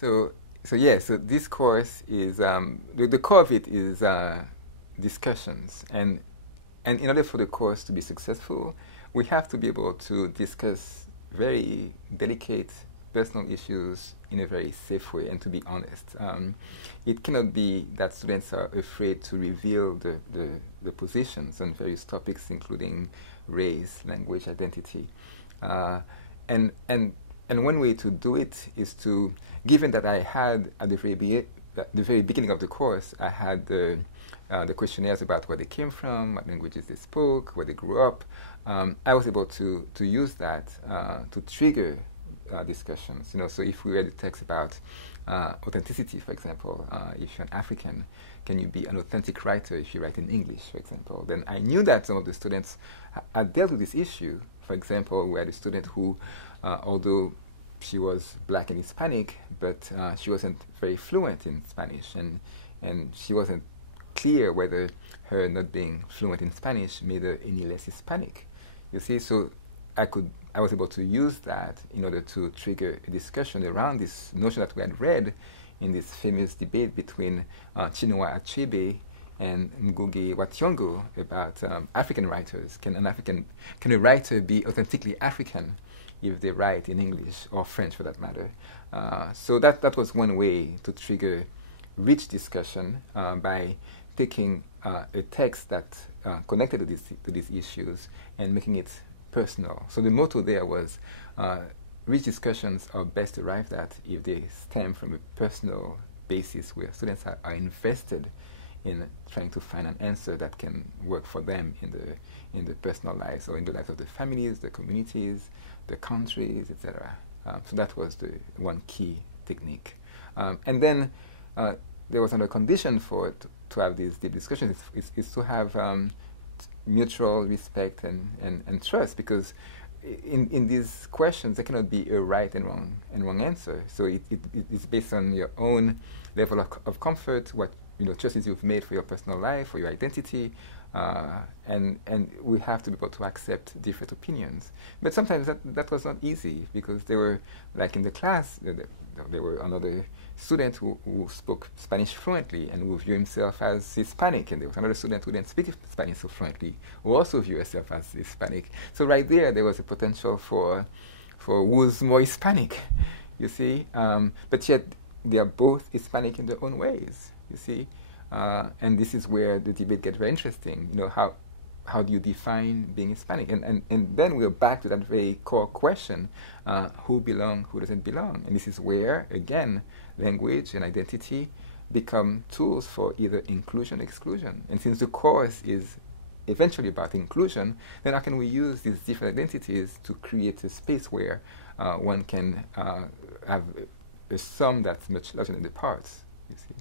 So, so this course is the core of it is discussions, and in order for the course to be successful, we have to be able to discuss very delicate personal issues in a very safe way and to be honest. It cannot be that students are afraid to reveal the positions on various topics, including race, language, identity. And one way to do it is to, given that I had at the very beginning of the course, I had the questionnaires about where they came from, what languages they spoke, where they grew up. I was able to use that to trigger discussions. So if we read a text about authenticity, for example, if you're an African, can you be an authentic writer if you write in English, for example? Then I knew that some of the students had dealt with this issue. For example, we had a student who, although she was black and Hispanic, but she wasn't very fluent in Spanish, and she wasn't clear whether her not being fluent in Spanish made her any less Hispanic. You see, so I was able to use that in order to trigger a discussion around this notion that we had read in this famous debate between Chinua Achebe and Ngugi wa Thiong'o about African writers. Can a writer be authentically African if they write in English or French, for that matter? So that was one way to trigger rich discussion by taking a text that connected to these issues and making it personal. So the motto there was, rich discussions are best arrived at if they stem from a personal basis where students are invested in trying to find an answer that can work for them in the personal lives or in the lives of the families, the communities, the countries, etc. So that was the one key technique. And then there was another condition for it to have these deep discussions is to have mutual respect and trust, because in these questions there cannot be a right and wrong answer. So it's based on your own level of comfort, what choices you've made for your personal life, for your identity, and we have to be able to accept different opinions. But sometimes that was not easy, because there were, like in the class, there were another student who spoke Spanish fluently and who viewed himself as Hispanic, and there was another student who didn't speak Spanish so fluently, who also viewed herself as Hispanic. So right there was a potential for who's more Hispanic, you see. But yet they are both Hispanic in their own ways, you see. And this is where the debate gets very interesting. How do you define being Hispanic? And then we're back to that very core question, who belong, who doesn't belong? And this is where, again, language and identity become tools for either inclusion or exclusion. And since the course is eventually about inclusion, then how can we use these different identities to create a space where one can have a sum that's much larger than the parts, you see?